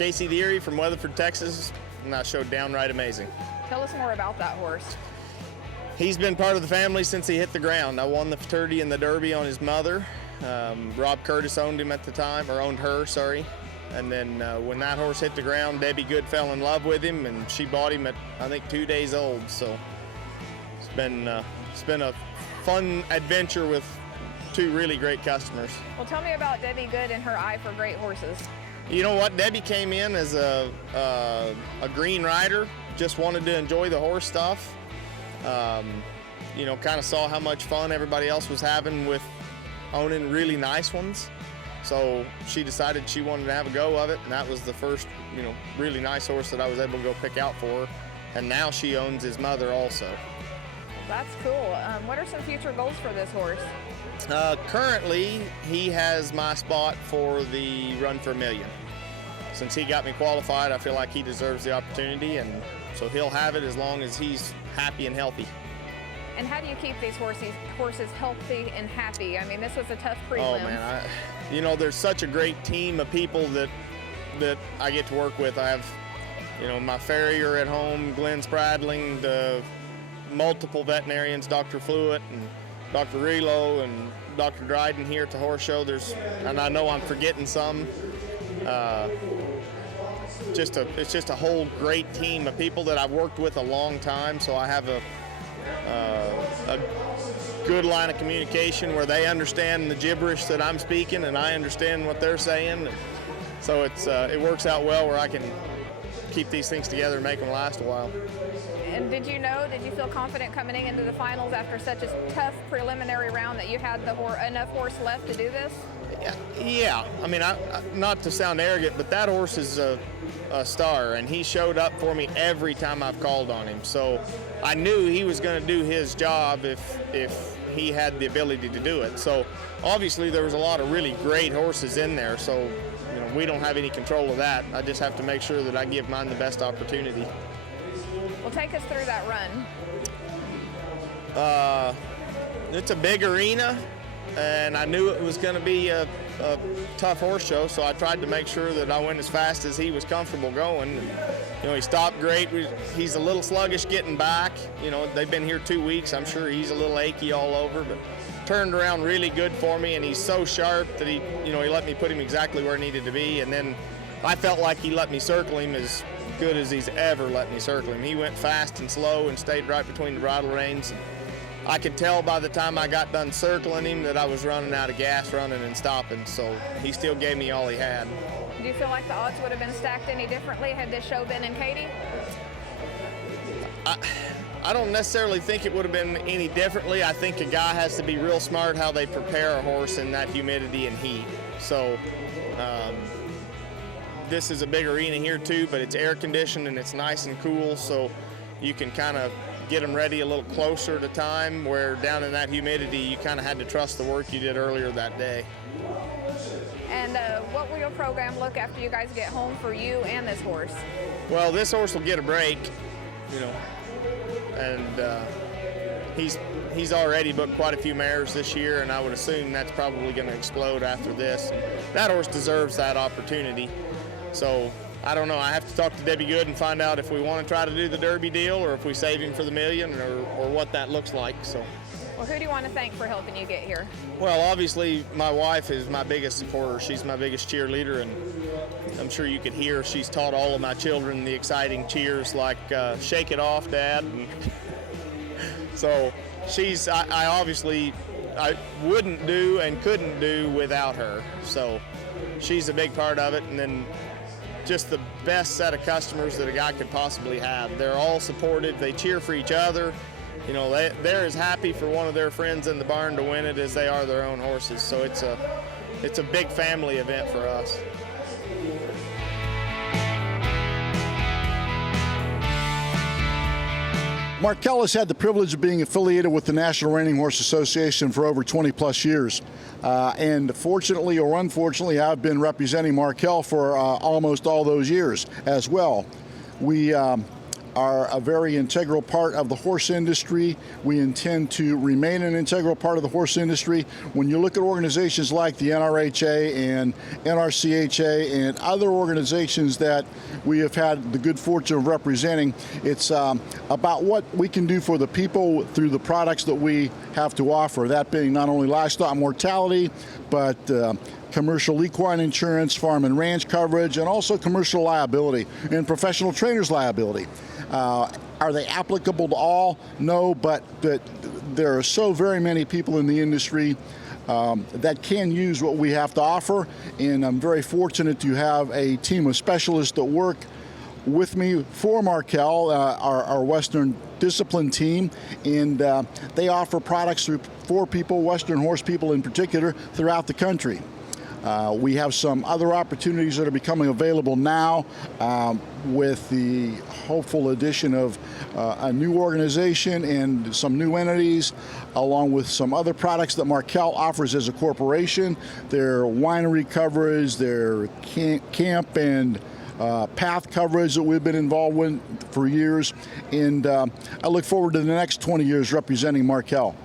Casey Deary from Weatherford, Texas, and that showed downright amazing. Tell us more about that horse. He's been part of the family since he hit the ground. I won the Futurity and the Derby on his mother. Rob Curtis owned him at the time, or owned her, sorry. And then when that horse hit the ground, Debbie Good fell in love with him, and she bought him at, I think, 2 days old. So it's been a fun adventure with two really great customers. Well, tell me about Debbie Good and her eye for great horses. You know what? Debbie came in as a green rider, just wanted to enjoy the horse stuff. You know, kind of saw how much fun everybody else was having with owning really nice ones. So she decided she wanted to have a go of it, and that was the first, you know, really nice horse that I was able to go pick out for her. And now she owns his mother also. That's cool. What are some future goals for this horse? Currently, he has my spot for the Run for a Million. Since he got me qualified, I feel like he deserves the opportunity, and so he'll have it as long as he's happy and healthy. And how do you keep these horses healthy and happy? I mean, this was a tough prelim. Oh man, you know, there's such a great team of people that I get to work with. I have, you know, my farrier at home, Glenn Spradling, the multiple veterinarians, Dr. Fluitt and Dr. Relo and Dr. Dryden here at the horse show. And I know I'm forgetting some. It's just a whole great team of people that I've worked with a long time. So I have a good line of communication where they understand the gibberish that I'm speaking and I understand what they're saying. So it works out well where I can keep these things together and make them last a while. And did you feel confident coming into the finals after such a tough preliminary round that you had enough horse left to do this? Yeah. I mean, not to sound arrogant, but that horse is a star, and he showed up for me every time I've called on him. So I knew he was going to do his job if he had the ability to do it. So obviously there was a lot of really great horses in there. So you know, we don't have any control of that. I just have to make sure that I give mine the best opportunity. Well, take us through that run. It's a big arena, and I knew it was going to be a tough horse show, so I tried to make sure that I went as fast as he was comfortable going. And, you know, he stopped great. He's a little sluggish getting back. You know, they've been here 2 weeks. I'm sure he's a little achy all over, but turned around really good for me, and he's so sharp that he let me put him exactly where he needed to be. And then I felt like he let me circle him as good as he's ever let me circle him. He went fast and slow and stayed right between the bridle reins. I could tell by the time I got done circling him that I was running out of gas running and stopping, so he still gave me all he had. Do you feel like the odds would have been stacked any differently had this show been in Katy? I don't necessarily think it would have been any differently. I think a guy has to be real smart how they prepare a horse in that humidity and heat. So this is a big arena here too, but it's air conditioned and it's nice and cool, so you can kind of get them ready a little closer to time, where down in that humidity you kind of had to trust the work you did earlier that day. And what will your program look after you guys get home for you and this horse? Well, this horse will get a break, you know, and he's already booked quite a few mares this year, and I would assume that's probably going to explode after this. That horse deserves that opportunity. So I don't know. I have to talk to Debbie Good and find out if we want to try to do the Derby deal or if we save him for the million, or what that looks like. So. Well, who do you want to thank for helping you get here? Well, obviously my wife is my biggest supporter. She's my biggest cheerleader, and I'm sure you could hear she's taught all of my children the exciting cheers like "Shake it off, Dad." So I wouldn't do and couldn't do without her. So she's a big part of it, and then just the best set of customers that a guy could possibly have. They're all supportive. They cheer for each other. You know, they're as happy for one of their friends in the barn to win it as they are their own horses. So it's a big family event for us. Markel has had the privilege of being affiliated with the National Reining Horse Association for over 20 plus years. And fortunately or unfortunately, I've been representing Markel for almost all those years as well. We are a very integral part of the horse industry. We intend to remain an integral part of the horse industry. When you look at organizations like the NRHA and NRCHA and other organizations that we have had the good fortune of representing, it's about what we can do for the people through the products that we have to offer, that being not only livestock mortality, but commercial equine insurance, farm and ranch coverage, and also commercial liability and professional trainers liability. Are they applicable to all? No, but there are so very many people in the industry that can use what we have to offer, and I'm very fortunate to have a team of specialists that work with me for Markel, our Western discipline team, and they offer products for people, Western horse people in particular, throughout the country. We have some other opportunities that are becoming available now with the hopeful addition of a new organization and some new entities, along with some other products that Markel offers as a corporation. Their winery coverage, their camp and path coverage that we've been involved with for years, and I look forward to the next 20 years representing Markel.